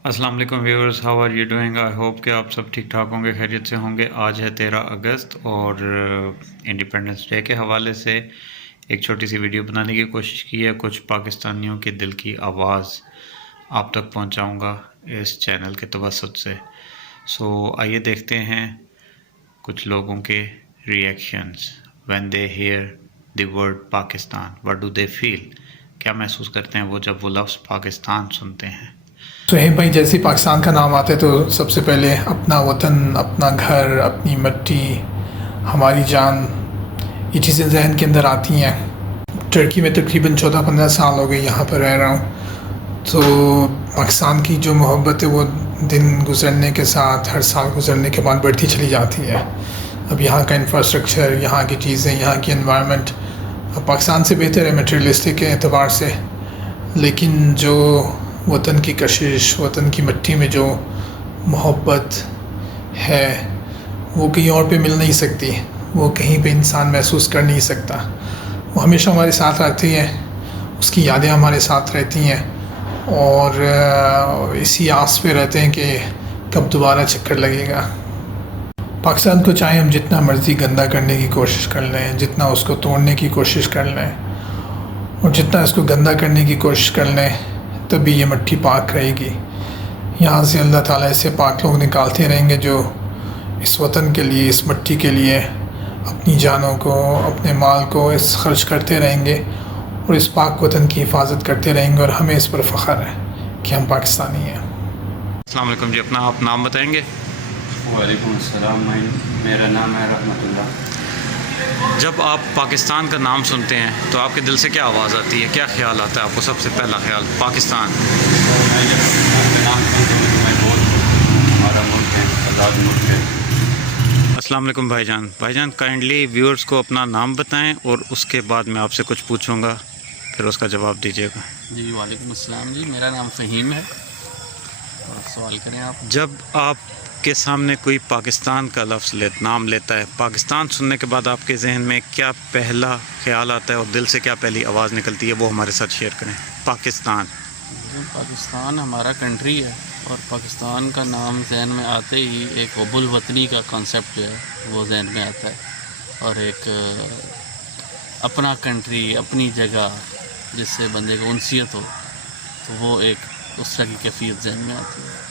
अस्सलाम वालेकुम viewers, how are you doing. I hope कि आप सब ठीक ठाक होंगे, खैरियत से होंगे। आज है 13 अगस्त और इंडिपेंडेंस डे के हवाले से एक छोटी सी वीडियो बनाने की कोशिश की है। कुछ पाकिस्तानियों के दिल की आवाज़ आप तक पहुंचाऊंगा इस चैनल के तवसत से। सो आइए देखते हैं कुछ लोगों के reactions when they hear the word Pakistan. What do they feel, क्या महसूस करते हैं वो जब वो लफ्ज़ पाकिस्तान सुनते हैं। सुहेब भाई, जैसे ही पाकिस्तान का नाम आता है तो सबसे पहले अपना वतन, अपना घर, अपनी मिट्टी, हमारी जान, ये चीज़ें जहन के अंदर आती हैं। टर्की में तकरीबन 14-15 साल हो गए यहाँ पर रह रहा हूँ, तो पाकिस्तान की जो मोहब्बत है वो दिन गुजरने के साथ, हर साल गुजरने के बाद बढ़ती चली जाती है। अब यहाँ का इंफ्रास्ट्रक्चर, यहाँ की चीज़ें, यहाँ की एनवायरनमेंट अब पाकिस्तान से बेहतर है मटेरियलिस्टिक के एतबार से, लेकिन जो वतन की कशिश, वतन की मिट्टी में जो मोहब्बत है वो कहीं और पे मिल नहीं सकती, वो कहीं पे इंसान महसूस कर नहीं सकता। वो हमेशा हमारे साथ रहती है, उसकी यादें हमारे साथ रहती हैं और इसी आस पे रहते हैं कि कब दोबारा चक्कर लगेगा। पाकिस्तान को चाहे हम जितना मर्ज़ी गंदा करने की कोशिश कर लें, जितना उसको तोड़ने की कोशिश कर लें और जितना इसको गंदा करने की कोशिश कर लें, तभी ये मिट्टी पाक रहेगी। यहाँ से अल्लाह ताला ऐसे पाक लोग निकालते रहेंगे जो इस वतन के लिए, इस मिट्टी के लिए अपनी जानों को, अपने माल को इस खर्च करते रहेंगे और इस पाक वतन की हिफाजत करते रहेंगे, और हमें इस पर फ़ख्र है कि हम पाकिस्तानी हैं। अस्सलाम वालेकुम जी, अपना आप नाम बताएंगे। वालेकुम अस्सलाम, मेरा नाम है रहमतुल्लाह। जब आप पाकिस्तान का नाम सुनते हैं तो आपके दिल से क्या आवाज़ आती है, क्या ख्याल आता है आपको? सबसे पहला ख्याल पाकिस्तान। मैं जब पाकिस्तान का नाम सुनता हूँ तो मैं बहुत हमारा मुल्क है, आज़ाद मुल्क है। अस्सलाम वालेकुम भाईजान काइंडली व्यूअर्स को अपना नाम बताएं और उसके बाद मैं आपसे कुछ पूछूंगा, फिर उसका जवाब दीजिएगा। जी वालेकुम अस्सलाम जी, मेरा नाम फ़हीम है और सवाल करें आप। जब आपके सामने कोई पाकिस्तान का लफ्ज़ नाम लेता है, पाकिस्तान सुनने के बाद आपके जहन में क्या पहला ख्याल आता है और दिल से क्या पहली आवाज़ निकलती है, वो हमारे साथ शेयर करें। पाकिस्तान, पाकिस्तान हमारा कंट्री है और पाकिस्तान का नाम जहन में आते ही एक हुब्बुल वतनी का कॉन्सेप्ट जो है वो जहन में आता है, और एक अपना कंट्री, अपनी जगह जिससे बंदे को उनसियत हो, तो वो एक उस तरह की कैफियत जहन में आती है।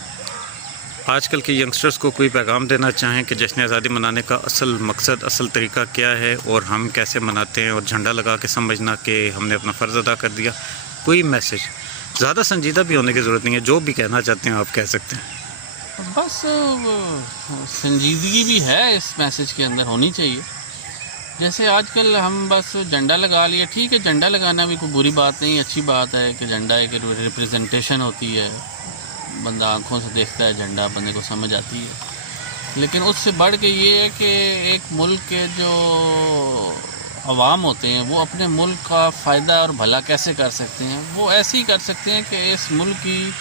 आजकल के यंगस्टर्स को कोई पैगाम देना चाहें कि जश्न आज़ादी मनाने का असल मकसद, असल तरीका क्या है और हम कैसे मनाते हैं, और झंडा लगा के समझना कि हमने अपना फ़र्ज़ अदा कर दिया, कोई मैसेज? ज़्यादा संजीदा भी होने की ज़रूरत नहीं है, जो भी कहना चाहते हैं आप कह सकते हैं। बस संजीदगी भी है इस मैसेज के अंदर, होनी चाहिए। जैसे आजकल हम बस झंडा लगा लिया, ठीक है, झंडा लगाना भी कोई बुरी बात नहीं, अच्छी बात है कि झंडा एक रिप्रेजेंटेशन होती है, बंदा आंखों से देखता है झंडा, बंदे को समझ आती है। लेकिन उससे बढ़ के ये है कि एक मुल्क के जो अवाम होते हैं वो अपने मुल्क का फ़ायदा और भला कैसे कर सकते हैं, वो ऐसे ही कर सकते हैं कि इस मुल्क की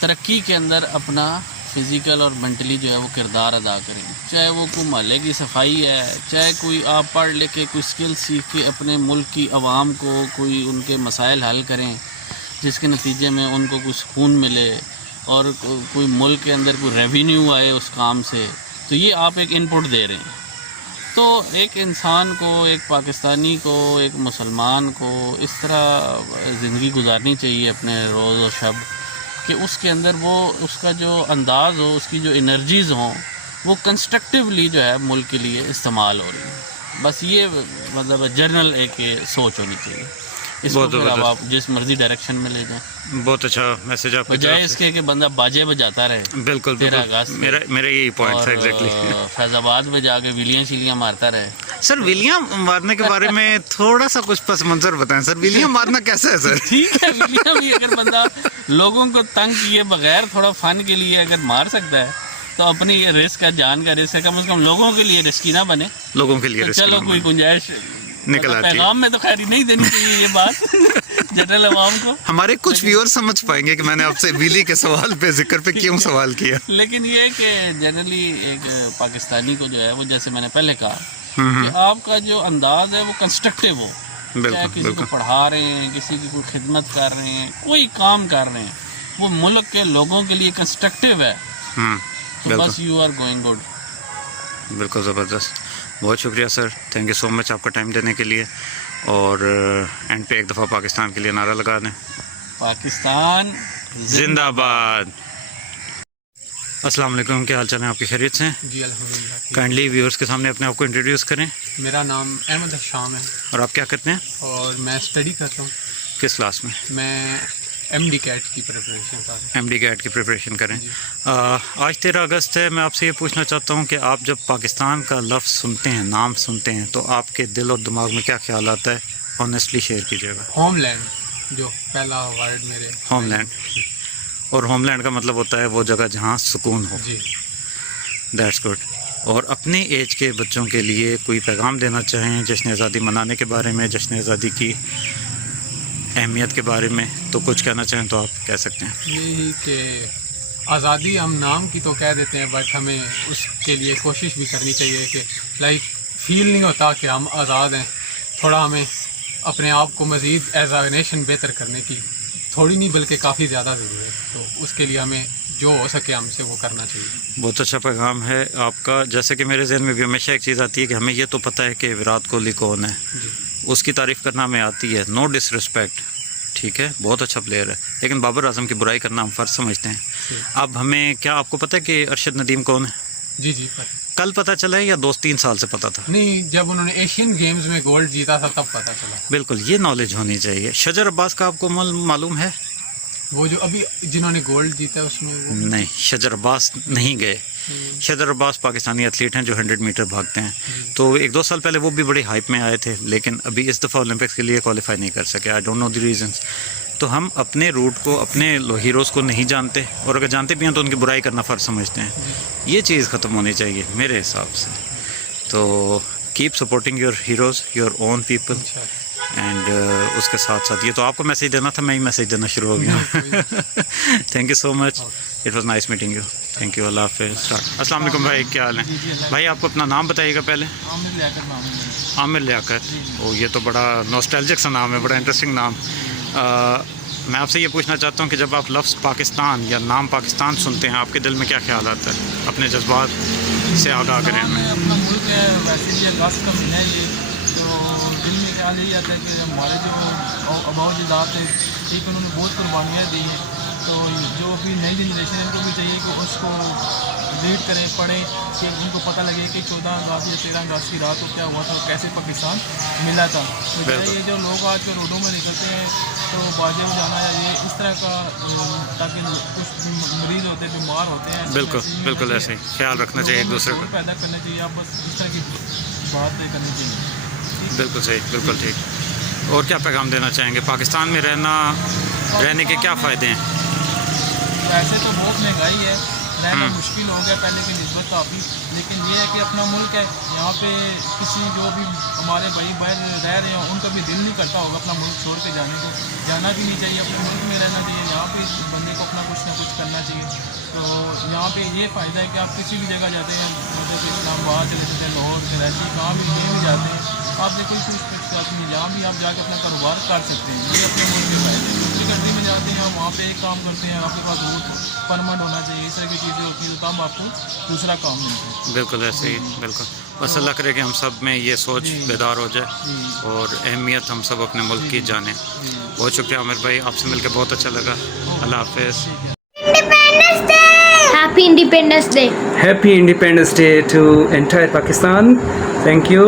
तरक्की के अंदर अपना फ़िज़िकल और मेंटली जो है वो किरदार अदा करें। चाहे वो कोई महल्ले की सफाई है, चाहे कोई आप पढ़ लिख के कोई स्किल सीख के अपने मुल्क की आवाम को कोई उनके मसाइल हल करें, जिसके नतीजे में उनको कुछ सुकून मिले और कोई मुल्क के अंदर कोई रेवेन्यू आए उस काम से, तो ये आप एक इनपुट दे रहे हैं। तो एक इंसान को, एक पाकिस्तानी को, एक मुसलमान को इस तरह ज़िंदगी गुजारनी चाहिए अपने रोज़ और शब, कि उसके अंदर वो उसका जो अंदाज़ हो, उसकी जो एनर्जीज़ हों, वो कंस्ट्रक्टिवली जो है मुल्क के लिए इस्तेमाल हो रही हैं। बस ये मतलब जनरल एक सोच होनी चाहिए। इसको फिर अब आप जिस मर्जी डायरेक्शन में ले जाएं। बहुत अच्छा मैसेज आपकी तरफ से। बजाय इसके कि बंदा बाजे बजाता रहे। बिल्कुल, 13 अगस्त मेरा यही पॉइंट था एग्जैक्टली। फैज़ाबाद में जाके विलियाँ शिलियाँ मारता रहे। सर, विलियाँ मारने के बारे में थोड़ा सा कुछ पस मंजर बताएं सर। विलियाँ मारना कैसे है सर? ठीक है, विलियाँ भी अगर बंदा लोगों को तंग किए बगैर थोड़ा फन के लिए अगर मार सकता है, तो अपनी रिस्क है, जान का रिस्क है, कम से कम लोगों के लिए रिस्की ना बने, लोगों के लिए तो चलो कोई गुंजाइश निकल आती है। पैगाम में तो खैर नहीं देनी चाहिए ये बात जनरल अवाम को। हमारे कुछ व्यूअर समझ पाएंगे कि मैंने आपसे विली के सवाल पे जिक्र पे क्यों सवाल किया। लेकिन ये कि जनरली एक पाकिस्तानी को जो है वो, जैसे मैंने पहले कहा, कि आपका जो अंदाज है वो कंस्ट्रक्टिव हो, चाहे किसी को पढ़ा रहे हैं, किसी की कोई खिदमत कर रहे हैं, कोई काम कर रहे हैं, وہ ملک کے لوگوں کے لیے کنسٹرکٹیو ہے تو بالکل بس یو آر گوئنگ گڈ. بالکل زبردست. بہت شکریہ سر, تھینک یو سو مچ آپ کا ٹائم دینے کے لیے. اور اینڈ پہ ایک دفعہ پاکستان کے لیے نعرہ لگا دیں. پاکستان زندہ باد. السلام علیکم, کیا حال چال ہے آپ کی, خیریت سے ہیں؟ جی الحمدللہ. کائنڈلی ویورز کے سامنے اپنے آپ کو انٹروڈیوس کریں. میرا نام احمد شام ہے اور آپ کیا کرتے ہیں؟ اور میں اسٹڈی کرتا ہوں. کس کلاس میں؟ میں ایم ڈی کیٹ کی پریپریشن کر رہا ہوں. ایم ڈی کیٹ کی پریپریشن کریں. آج 13 اگست ہے, میں آپ سے یہ پوچھنا چاہتا ہوں کہ آپ جب پاکستان کا لفظ سنتے ہیں, نام سنتے ہیں, تو آپ کے دل اور دماغ میں کیا خیال آتا ہے؟ آنیسٹلی شیئر کیجیے گا. ہوم لینڈ, جو پہلا ورڈ میرے. Homeland. اور ہوم لینڈ کا مطلب ہوتا ہے وہ جگہ جہاں سکون ہو. جی. That's good. اور اپنے ایج کے بچوں کے لیے کوئی پیغام دینا چاہیں جشن آزادی منانے کے بارے میں, جشن آزادی کی اہمیت کے بارے میں, تو کچھ کہنا چاہیں تو آپ کہہ سکتے ہیں. یہی کہ آزادی ہم نام کی تو کہہ دیتے ہیں, بٹ ہمیں اس کے لیے کوشش بھی کرنی چاہیے کہ لائک فیل نہیں ہوتا کہ ہم آزاد ہیں. تھوڑا ہمیں اپنے آپ کو مزید ایز اے نیشن بہتر کرنے کی تھوڑی نہیں بلکہ کافی زیادہ ضرورت ہے. تو اس کے لیے ہمیں جو ہو سکے ہم سے وہ کرنا چاہیے. بہت اچھا پیغام ہے آپ کا. جیسے کہ میرے ذہن میں بھی ہمیشہ ایک چیز آتی ہے کہ ہمیں یہ تو پتہ ہے کہ وراٹ کوہلی کون ہے, جی. اس کی تعریف کرنا ہمیں آتی ہے, نو ڈس رسپیکٹ, ٹھیک ہے, بہت اچھا پلیئر ہے, لیکن بابر اعظم کی برائی کرنا ہم فرض سمجھتے ہیں. اب ہمیں کیا آپ کو پتہ ہے کہ ارشد ندیم کون ہے؟ جی جی. کل پتہ چلا ہے یا 2-3 سال سے پتہ تھا؟ نہیں, جب انہوں نے ایشین گیمز میں گولڈ جیتا تھا تب پتہ چلا. بالکل, یہ نالج ہونی چاہیے. شجر عباس کا آپ کو معلوم ہے؟ وہ جو ابھی جنہوں نے گولڈ جیتا ہے اس میں وہ نہیں, شجر عباس نہیں گئے. شجر عباس پاکستانی ایتھلیٹ ہیں جو 100 میٹر بھاگتے ہیں. تو 1-2 سال پہلے وہ بھی بڑی ہائپ میں آئے تھے, لیکن ابھی اس دفعہ اولمپکس کے لیے کوالیفائی نہیں کر سکے. I don't know the reasons. تو ہم اپنے روٹ کو, اپنے ہیروز کو نہیں جانتے, اور اگر جانتے بھی ہیں تو ان کی برائی کرنا فرض سمجھتے ہیں. یہ چیز ختم ہونی چاہیے میرے حساب سے. تو keep supporting your heroes, your own people. And اس کے ساتھ ساتھ یہ تو آپ کو میسیج دینا تھا, میں ہی میسیج دینا شروع ہو گیا. Thank you so much, it was nice meeting you. Thank you, Allah حافظ. السلام علیکم بھائی, کیا حال ہے بھائی؟ آپ کو اپنا نام بتائیے گا پہلے. عامر لیاقت. او, یہ تو بڑا نوسٹیلجک سا نام ہے, بڑا انٹرسٹنگ نام. میں آپ سے یہ پوچھنا چاہتا ہوں کہ جب آپ لفظ پاکستان یا نام پاکستان سنتے ہیں, آپ کے دل میں کیا خیال آتا ہے؟ اپنے جذبات سے آگاہ کریں. اپنا ملک ہے, ویسے بھی اگست کا مہینہ ہے یہ, تو دل میں خیال یہی آتا ہے کہ ہمارے جو آباؤ جداد تھے, ٹھیک, انہوں نے بہت قربانیاں دی ہیں. تو جو ابھی نئی جنریشن ہے ان کو بھی چاہیے کہ اس کو ریڈ کریں, پڑھیں, کہ ان کو پتہ لگے کہ 14 اگست یا 13 اگست کی رات کو کیا ہوا تھا, کیسے پاکستان ملا تھا. تو یہ جو لوگ آج کے روڈوں میں نکلتے ہیں تو بازی میں جانا ہے, یہ اس طرح کا, تاکہ کچھ مریض ہوتے ہیں, بیمار ہوتے ہیں. بالکل بالکل, ایسے ہی خیال رکھنا چاہیے ایک دوسرے کو. پیدا کرنا چاہیے, آپ بس اس طرح کی بات کرنی چاہیے. بالکل صحیح, بالکل ٹھیک. اور کیا پیغام دینا چاہیں گے؟ پاکستان میں رہنے کے کیا فائدے ہیں؟ ایسے تو بہت مہنگائی ہے, رہنا مشکل ہو گیا پہلے کی نسبت کافی, لیکن یہ ہے کہ اپنا ملک ہے, یہاں پہ کسی جو بھی ہمارے بھائی باہر رہ رہے ہیں ان کا بھی دل نہیں کرتا ہوگا اپنا ملک چھوڑ کے جانے کو. جانا بھی نہیں چاہیے, اپنے ملک میں رہنا چاہیے. یہاں پہ بندے کو اپنا کچھ نہ کچھ کرنا چاہیے. تو یہاں پہ یہ فائدہ ہے کہ آپ کسی بھی جگہ جاتے ہیں, مطلب کہ اسلام آباد چلے جاتے ہیں, لاہور, کراچی, کہاں بھی کہیں بھی جاتے ہیں, آپ نے کوئی کچھ نہیں, یہاں بھی آپ جا کے اپنا کاروبار کر سکتے ہیں. یہ اپنے ملک کے فائدے. دوسری کنٹری میں جاتے ہیں, وہاں پہ ایک کام کرتے ہیں, آپ کے پاس روٹ پرمنٹ ہونا چاہیے, اس طرح کی چیزیں ہوتی ہیں, تو تب آپ کو دوسرا کام ملتا ہے. بالکل ایسے ہی, بالکل. بس اللہ کرے کہ ہم سب میں یہ سوچ بیدار ہو جائے, اور اہمیت ہم سب اپنے ملک کی جانیں. بہت شکریہ عامر بھائی, آپ سے مل کے بہت اچھا لگا. اللہ حافظ. Happy Independence Day. Happy Independence Day to entire Pakistan. Thank you.